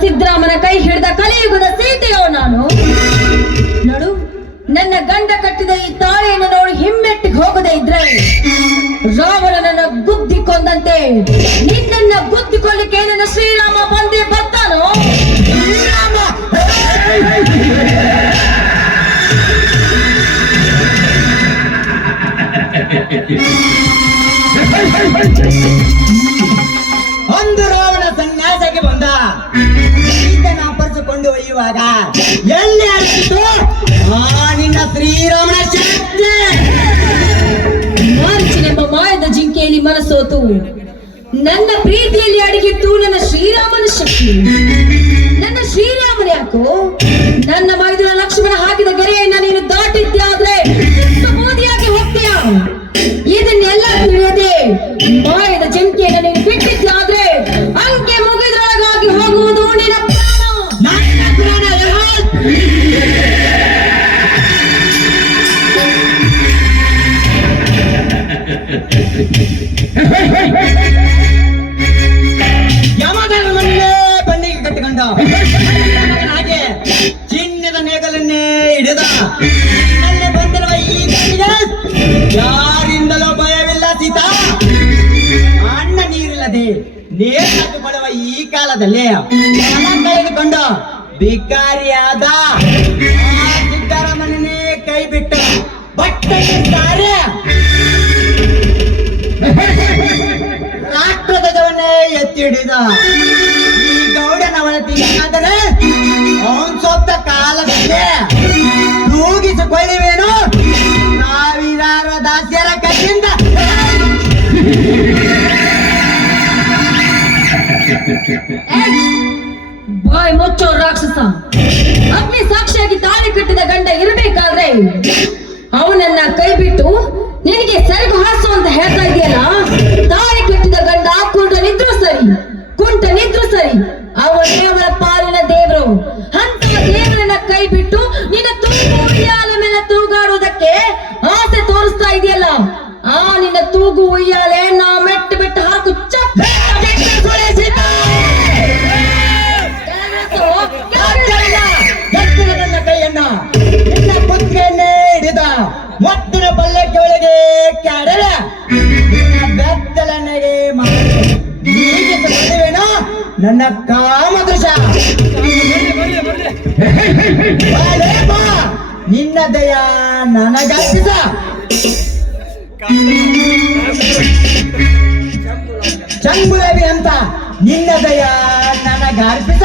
ಸಿದ್ದರಾಮನ ಕೈ ಹಿಡಿದ ಕಲಿಯುಗದ ಸೀತೆಯೋ ನಾನು? ನಡು, ನನ್ನ ಗಂಡ ಕಟ್ಟಿದ ಈ ತಾಳೆಯನ್ನು ನೋಡಿ ಹಿಮ್ಮೆಟ್ಟಿಗೆ ಹೋಗದೆ ಇದ್ರೆ ರಾವಣನನ್ನ ಗುದ್ದಿ ಕೊಂದಂತೆ ಗುದ್ದಿ ಕೊಲ್ಲಿಕ್ಕೆ ನನ್ನ ಶ್ರೀರಾಮ ಬಂದೇ ಬರ್ತಾನೋ? ಒಂದು ರಾವಣ ಸನ್ಯಾಸಕ್ಕೆ ಬಂದ. ಅಪರಿಸಿಕೊಂಡು ಒಯ್ಯುವಾಗ. ಎಲ್ಲಿ ಅರ್ಪಿತು ಆ, ನಿನ್ನ ಶ್ರೀರಾಮನ ಶಕ್ತಿ. ಮಾರ್ಚಿನೆಂಬ ಮಾಯದ ಜಿಂಕೆಯಲ್ಲಿ ಮನಸೋತು ನನ್ನ ಪ್ರೀತಿಯಲ್ಲಿ ಅಡಗಿತ್ತು ನನ್ನ ಶ್ರೀರಾಮನ ಶಕ್ತಿ. ನನ್ನ ಶ್ರೀರಾಮನ ಯಾಕೋ? ಯಮಧರ್ಮನ್ನೇ ಬಂಡಿಗೆ ಕಟ್ಟಿಕೊಂಡ ಹಾಗೆ ಚಿನ್ನದ ನೇಗಲನ್ನೇ ಹಿಡಿದ. ಅಲ್ಲಿ ಬಂದಿರುವ ಈ ಕಣ್ಣಿಗೆ ಯಾರಿಂದಲೂ ಭಯವಿಲ್ಲ ಸೀತಾ. ಅಣ್ಣ ನೀರಿಲ್ಲದೆ ನೇರ ಹಾಕಿಕೊಳ್ಳುವ ಈ ಕಾಲದಲ್ಲಿ ಕಳೆದುಕೊಂಡು ಭಿಕಾರಿಯಾದ ಆ ಸಿದ್ದರಾಮನನ್ನೇ ಕೈ ಬಿಟ್ಟ ಬಟ್ಟೆ ರಾಷ್ಟ್ರಧ್ವಜವನ್ನೇ ಎತ್ತಿ ಹಿಡಿದ ಈ ಗೌಡನವನತಿ ಆದರೆ ಅವನ್ ಸೊತ್ತ ಕಾಲದಲ್ಲಿ ತೂಗಿಸಿಕೊಳ್ಳುವೇನು ಸಾವಿರಾರು ದಾಸ್ಯರ ಕೈಯಿಂದ ಬಾಯ್ ಮುಚ್ಚೋ ರಾಕ್ಷಸ. ಅಗ್ನಿ ಸಾಕ್ಷಿಯಾಗಿ ತಾಳಿ ಕಟ್ಟಿದ ಗಂಡ ತೂಗು ಉಯ್ಯಾಲೆ, ನಾ ಮೆಟ್ಟ ಬಿಟ್ಟು ಹಾಕು ಕೈಯನ್ನ ನಿನ್ನ ಪುತ್ರಿಯನ್ನೇ ಹಿಡಿದ ಮತ್ತಿನ ಪಲ್ಲಕ್ಕೆ ಒಳಗೆ ಕ್ಯಾಡಲ ಬೆತ್ತಲನೆಗೆ ಮದುವೆನೋ ನನ್ನ ಕಾಮದೃಶ. ನಿನ್ನ ದಯ ನನಗರ್ಪಿಸ ಚಂಗುಲವಿ ಅಂತ ನಿನ್ನ ದಯ ನನಗರ್ಪಿಸ